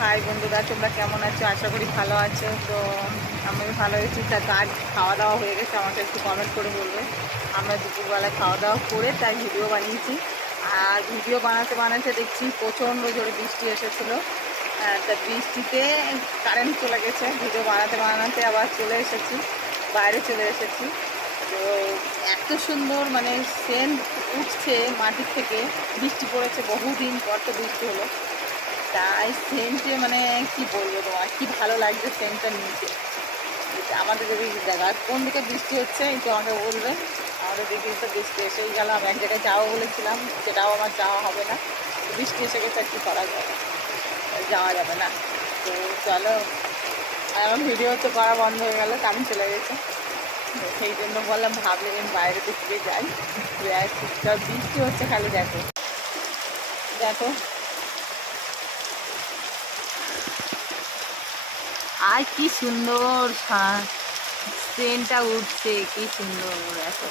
High বন্ধুরা, তোমরা কেমন আছো? আশা করি ভালো আছো। তো আমি ভালো আছি। তা আজ খাওয়া দাওয়া হয়ে গেছে, আমাকে একটু কমেন্ট করে বলবে। আমরা দুপুরবেলায় খাওয়া দাওয়া করে তাই ভিডিও বানিয়েছি। আর ভিডিও বানাতে বানাতে দেখছি প্রচণ্ড জোরে বৃষ্টি এসেছিলো। তা বৃষ্টিতে কারেন্ট চলে গেছে। ভিডিও বানাতে বানাতে আবার চলে এসেছি, বাইরে চলে এসেছি। তো এত সুন্দর মানে সেন্ট উঠছে মাটির থেকে। বৃষ্টি পড়েছে, বহুদিন পর তো বৃষ্টি হলো। তাই সেন্টে মানে কি বলবো, তোমার কি ভালো লাগছে সেন্টটা নিতে। আমাদের দিকে দেখা কোন দিকে বৃষ্টি হচ্ছে একটু আমাকে বলবে। আমাদের দিকে তো বৃষ্টি এসেই গেল। আমি এক জায়গায় যাবো বলেছিলাম, সেটাও আমার যাওয়া হবে না। বৃষ্টি এসে গেছে, আর কি করা যাবে, যাওয়া যাবে না। তো চলো, আমার ভিডিও তো করা বন্ধ হয়ে গেল, কারেন্ট চলে গেছে। সেই জন্য বললাম, ভাবলেন বাইরে দিকে যাই, বৃষ্টি হচ্ছে খালি। দেখো দেখো, আর কি সুন্দর ট্রেনটা উঠছে, কি সুন্দর। দেখো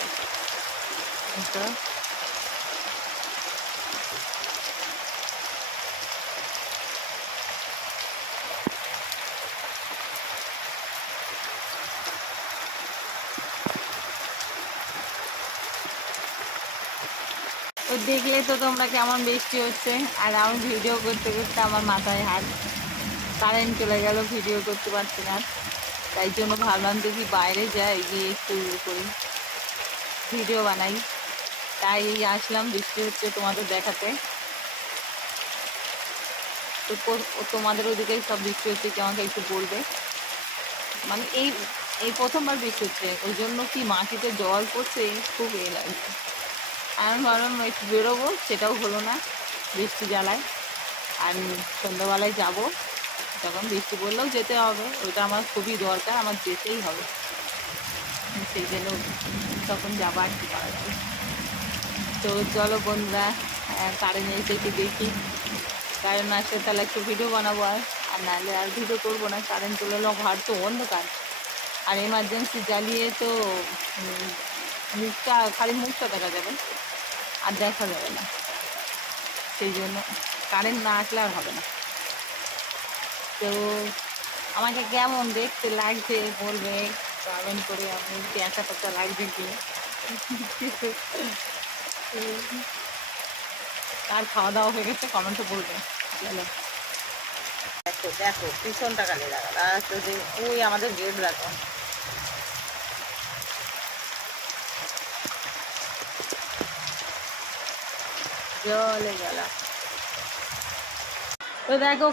তো, তো দেখলে তো তোমরা কেমন বৃষ্টি হচ্ছে। আর আমি ভিডিও করতে করতে আমার মাথায় হাত, কারেন্ট চলে গেল, ভিডিও করতে পারছি না। তাই জন্য ভাবলাম দেখি বাইরে যাই, গিয়ে একটু করি, ভিডিও বানাই। তাই আসলাম বৃষ্টি হচ্ছে তোমাদের দেখাতে। তো তোমাদের ওদিকে সব বৃষ্টি হচ্ছে কি আমাকে একটু বলবে। মানে এই এই প্রথমবার বৃষ্টি হচ্ছে, ওই জন্য কি মাটিতে জল পড়ছে, খুব লাগছে। আমি ভাবলাম একটু বেরোবো, সেটাও হলো না বৃষ্টি জ্বালায়। আর সন্ধ্যাবেলায় যাব, যখন বৃষ্টি পড়লেও যেতে হবে, ওইটা আমার খুবই দরকার, আমার যেতেই হবে। সেই জন্য তখন যাবো, আর কি করা যাবে। তো চলো বন্ধুরা, কারেন্ট এসে একটু দেখি, কারেন্ট আসলে তাহলে একটু ভিডিও বানাবো। আর নাহলে আর ভিডিও করবো না। কারেন্ট চলে এলো, ঘর তো অন্ধকার। আর এমার্জেন্সি জ্বালিয়ে তো মুখটা, খালি মুখটা দেখা যাবে, আর দেখা যাবে না। সেই জন্য কারেন্ট না আসলে আর হবে না। তো আমাকে কেমন দেখতে লাগছে বলবে কমেন্ট করে। আমি প্যাঁচা প্যাঁচা লাগছে কি? আর খাওয়া দাওয়া হয়ে গেছে কমেন্টে বলবে। চলো, দেখো দেখো পিছনটা কালে লাগাল। আর তো যে ওই আমাদের গেট দেখো, জলে গেল। তো দেখো